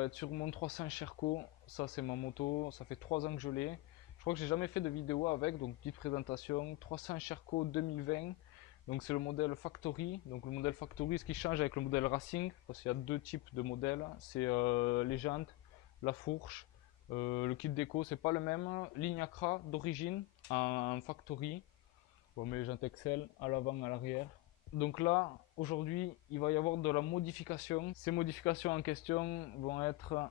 va être sur mon 300 Sherco. Ça c'est ma moto, ça fait 3 ans que je l'ai. Je crois que j'ai jamais fait de vidéo avec, donc petite présentation. 300 Sherco 2020. Donc c'est le modèle Factory. Donc le modèle Factory, ce qui change avec le modèle Racing, parce qu'il y a deux types de modèles. C'est les jantes, la fourche, le kit déco, c'est pas le même. Ligne Accra d'origine en Factory. Bon, mais les jantes Excel à l'avant, à l'arrière. Donc là, aujourd'hui, il va y avoir de la modification. Ces modifications en question vont être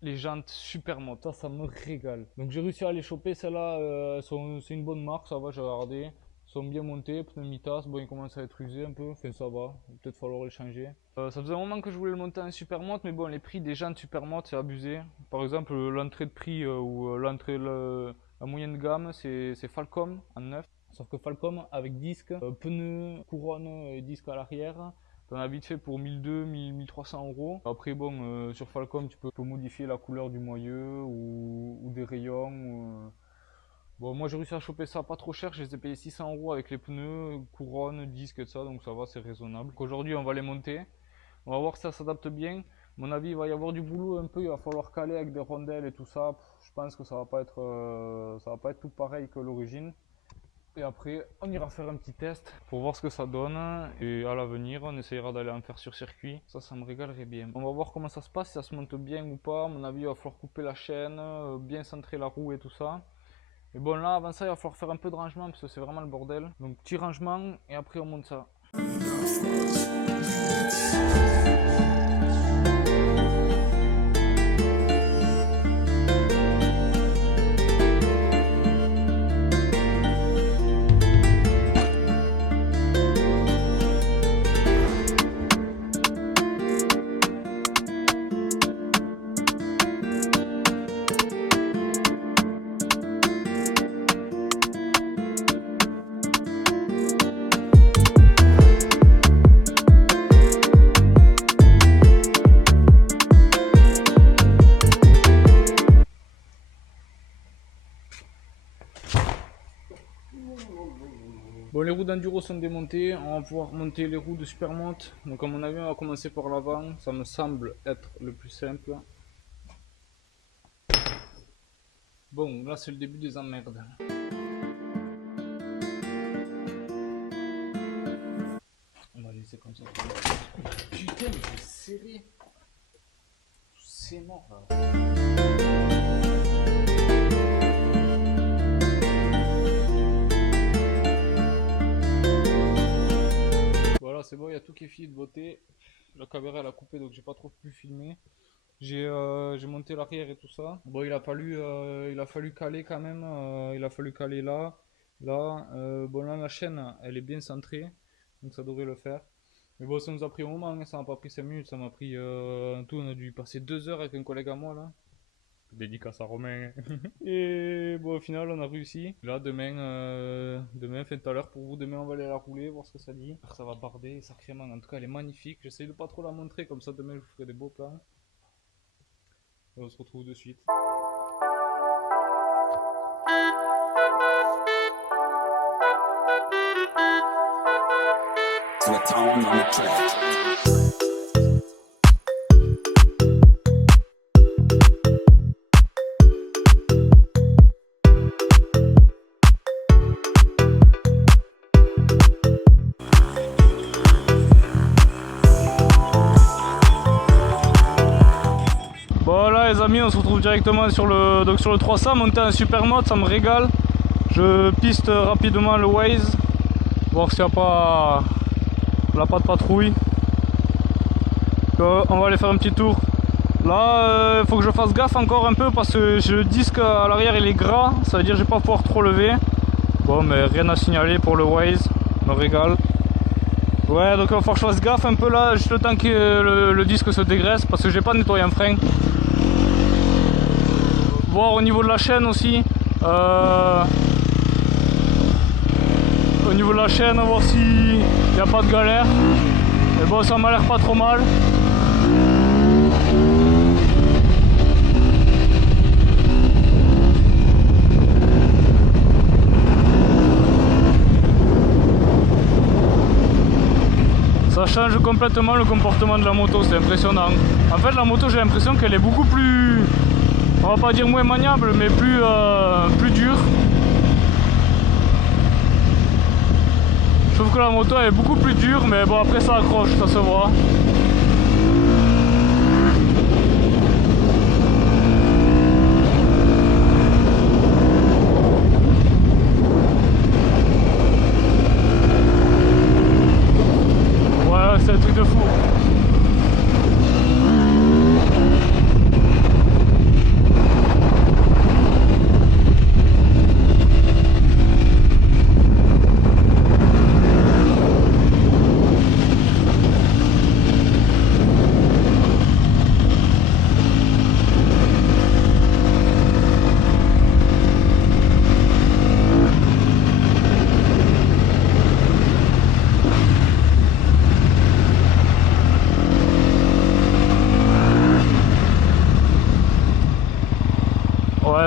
les jantes Supermoto. Ça me régale. Donc j'ai réussi à les choper. Celles-là, c'est une bonne marque, ça va, j'ai regardé. Elles sont bien montées, pneus mi-tasse. Bon, ils commencent à être usés un peu. Enfin, ça va. Peut-être falloir les changer. Ça faisait un moment que je voulais le monter en Supermoto, mais bon, les prix des jantes Supermoto, c'est abusé. Par exemple, l'entrée de prix ou l'entrée, la moyenne de gamme, c'est Falcom en neuf. Sauf que Falcom avec disque, pneus, couronne et disque à l'arrière, t'en as vite fait pour 1200-1300 euros. Après bon, sur Falcom tu peux modifier la couleur du moyeu ou des rayons. Bon, moi j'ai réussi à choper ça pas trop cher, je les ai payés 600 euros avec les pneus, couronne, disque et tout ça, donc ça va, c'est raisonnable. Aujourd'hui on va les monter, on va voir si ça s'adapte bien. À mon avis il va y avoir du boulot un peu, il va falloir caler avec des rondelles et tout ça. Je pense que ça va pas être tout pareil que l'origine. Et après, on ira faire un petit test pour voir ce que ça donne. Et à l'avenir, on essayera d'aller en faire sur circuit. Ça me régalerait bien. On va voir comment ça se passe, si ça se monte bien ou pas. À mon avis, il va falloir couper la chaîne, bien centrer la roue et tout ça. Et bon, là, avant ça, il va falloir faire un peu de rangement parce que c'est vraiment le bordel. Donc, petit rangement et après, on monte ça. Bon, les roues d'enduro sont démontées, on va pouvoir monter les roues de Supermoto. Donc à mon avis on va commencer par l'avant, ça me semble être le plus simple. Bon, là c'est le début des emmerdes. On va laisser comme ça. Putain mais c'est serré. C'est mort là. Voilà, c'est bon, il y a tout qui est fini de beauté. La caméra elle a coupé donc j'ai pas trop pu filmer. J'ai monté l'arrière et tout ça. Bon, il a fallu caler quand même. Il a fallu caler là. Bon, là la chaîne elle est bien centrée, donc ça devrait le faire. Mais bon, ça nous a pris un moment, hein, ça m'a pas pris 5 minutes, ça m'a pris en tout, on a dû y passer 2 heures avec un collègue à moi là. Dédicace à Romain. Et bon, au final, on a réussi. Là, demain, fait tout à l'heure pour vous, demain, on va aller la rouler, voir ce que ça dit. Ça va barder sacrément. En tout cas, elle est magnifique. J'essaie de pas trop la montrer, comme ça, demain, je vous ferai des beaux plans. Et on se retrouve de suite. Voilà les amis, on se retrouve directement sur le 300, monter en Supermoto, ça me régale. Je piste rapidement le Waze, voir s'il n'y a pas de patrouille. On va aller faire un petit tour. Là, il faut que je fasse gaffe encore un peu parce que le disque à l'arrière il est gras, ça veut dire que je vais pas pouvoir trop lever. Bon, mais rien à signaler pour le Waze, me régale. Ouais, donc il va falloir que je fasse gaffe un peu là, juste le temps que le disque se dégraisse parce que j'ai pas nettoyé un frein. Voir au niveau de la chaîne aussi. Au niveau de la chaîne, voir s'il n'y a pas de galère. Et bon, ça m'a l'air pas trop mal. Ça change complètement le comportement de la moto, c'est impressionnant. En fait la moto j'ai l'impression qu'elle est beaucoup plus, on va pas dire moins maniable, mais plus dure. Je trouve que la moto elle est beaucoup plus dure, mais bon après ça accroche, ça se voit. C'est un truc de fou.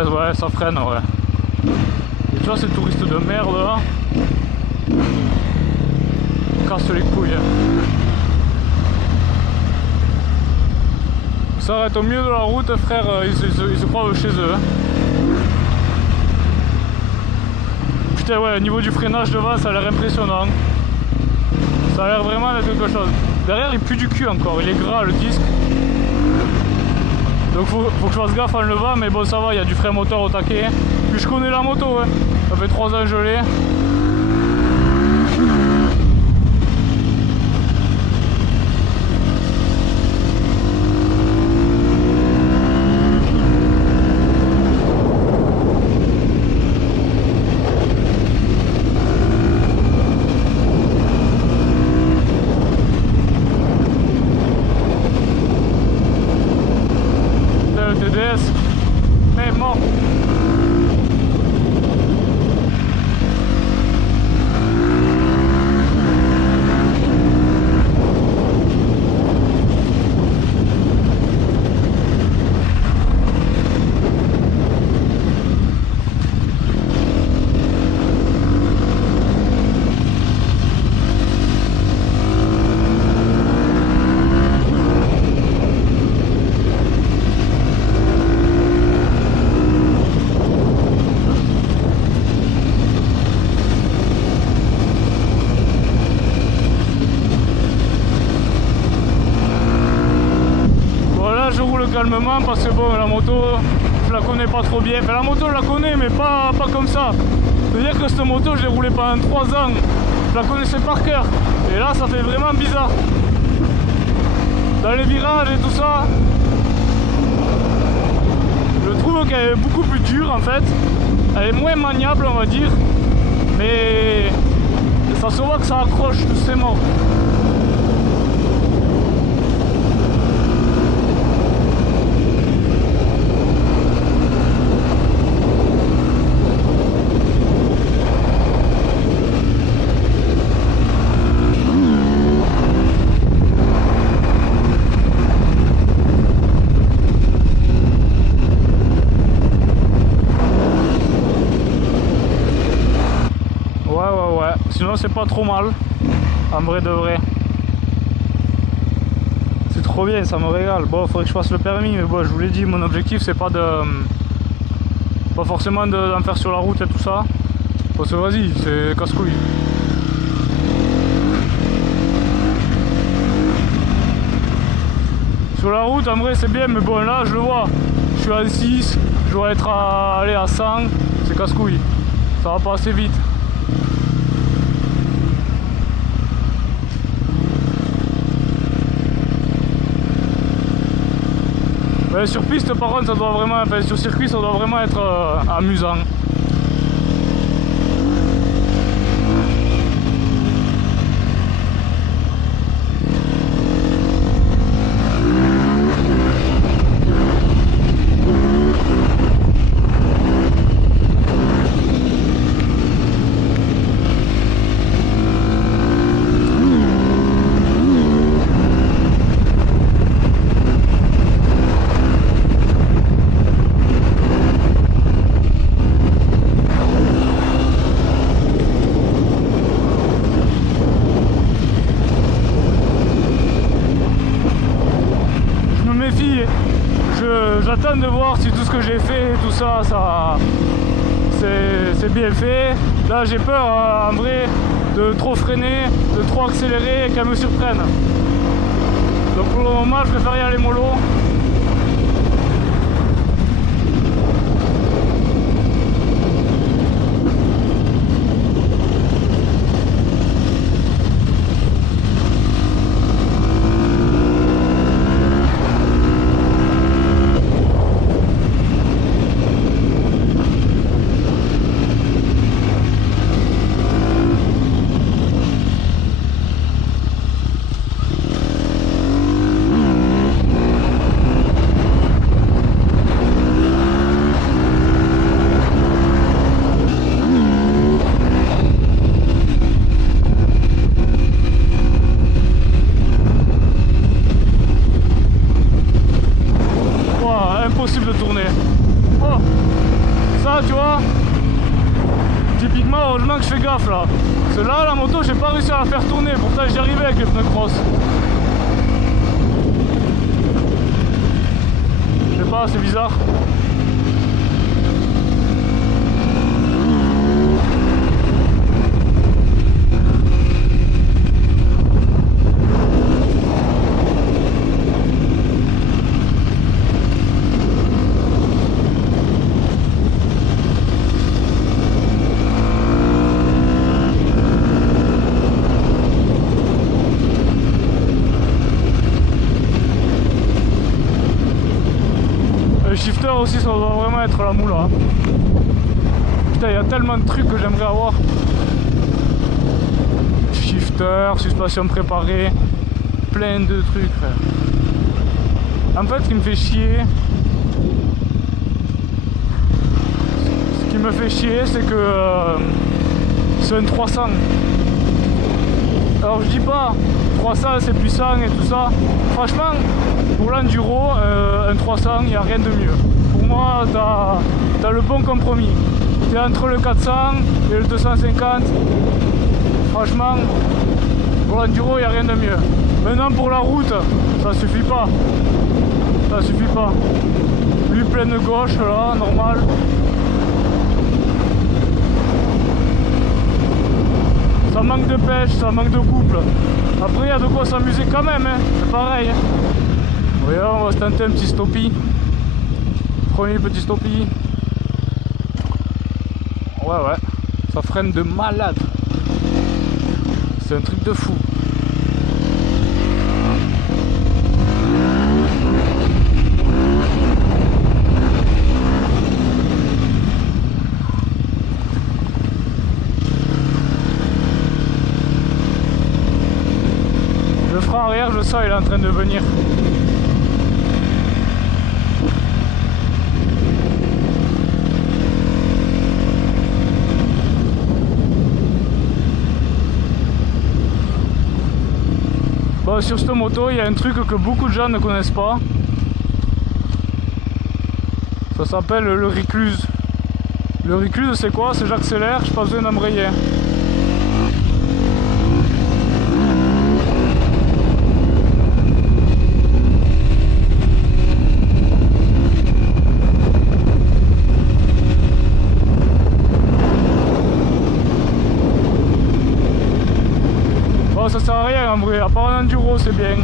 Ouais, ça freine, ouais. Et tu vois ces touristes de merde là, casse les couilles. Ils s'arrêtent au milieu de la route, frère, ils se croient chez eux. Putain, ouais, au niveau du freinage devant, ça a l'air impressionnant. Ça a l'air vraiment d'être quelque chose. Derrière, il pue du cul encore, il est gras le disque. Donc faut que je fasse gaffe en levant, mais bon ça va, il y a du frein moteur au taquet. Puis je connais la moto, ouais. Ça fait 3 ans que je l'ai. Mais mort. Calmement parce que bon la moto je la connais pas trop bien, enfin la moto je la connais mais pas comme ça. C'est à dire que cette moto je l'ai roulée pendant 3 ans, je la connaissais par cœur et là ça fait vraiment bizarre dans les virages et tout ça. Je trouve qu'elle est beaucoup plus dure en fait, elle est moins maniable on va dire, mais ça se voit que ça accroche, c'est mort. Sinon c'est pas trop mal, en vrai de vrai. C'est trop bien, ça me régale. Bon, faudrait que je fasse le permis, mais bon, je vous l'ai dit, mon objectif c'est pas pas forcément d'en faire sur la route et tout ça. Parce que vas-y, c'est casse-couille. Sur la route, en vrai c'est bien, mais bon là je le vois. Je suis à 6, je dois être à 100, c'est casse-couille. Ça va pas assez vite. Ouais, sur piste par contre ça doit vraiment, enfin sur circuit ça doit vraiment être amusant. que j'ai fait et tout ça, c'est bien fait. Là j'ai peur en vrai de trop freiner, de trop accélérer et qu'elle me surprenne. Donc pour le moment je préfère y aller mollo. Impossible de tourner. Oh, ça tu vois, typiquement heureusement que je fais gaffe là. Parce que là la moto j'ai pas réussi à la faire tourner, pourtant j'y arrivais avec les pneus cross. Je sais pas, c'est bizarre. Le shifter aussi, ça doit vraiment être la moula. Putain, il y a tellement de trucs que j'aimerais avoir. Shifter, suspension préparée, plein de trucs, frère. En fait, ce qui me fait chier, c'est que c'est un 300. Alors je dis pas 300 c'est puissant et tout ça. Franchement, pour l'enduro, un 300, il n'y a rien de mieux. Pour moi, t'as le bon compromis. T'es entre le 400 et le 250. Franchement, pour l'enduro, il n'y a rien de mieux. Maintenant, pour la route, ça suffit pas. Ça suffit pas. Lui, pleine gauche, là, normal. Ça manque de pêche, ça manque de couple. Après, il y a de quoi s'amuser quand même, hein. C'est pareil. Voyons, on va se tenter un petit stoppie. Premier petit stoppie. Ouais, ça freine de malade. C'est un truc de fou. Le frein arrière, je sens, il est en train de venir. Bon, sur cette moto, il y a un truc que beaucoup de gens ne connaissent pas. Ça s'appelle le récluse. Le récluse, c'est quoi? C'est j'accélère, je n'ai pas besoin d'embrayer. Ça sert à rien en vrai, à part un enduro c'est bien.